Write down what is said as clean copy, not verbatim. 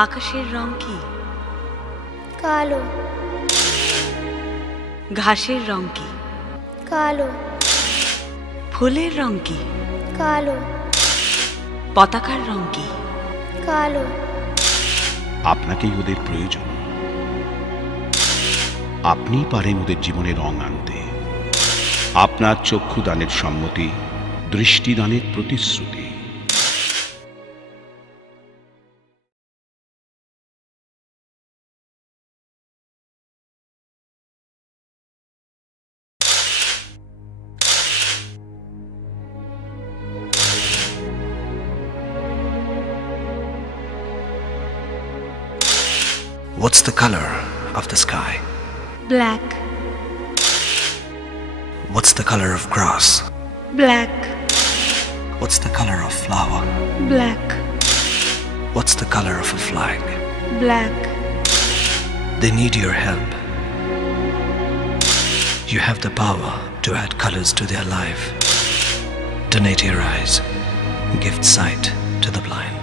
আকাশের রং কি? কালো। ঘাসের রং কি? কালো। ফুলের রং কি? কালো। পতাকার রং কি? কালো। আপনাকেই ওদের প্রয়োজন। আপনিই পারেন ওদের জীবনে রং আনতে। আপনার চক্ষুদানের সম্মতি, দৃষ্টিদানের প্রতিশ্রুতি। What's the color of the sky? Black. What's the color of grass? Black. What's the color of flower? Black. What's the color of a flag? Black. They need your help. You have the power to add colors to their life. Donate your eyes. Give sight to the blind.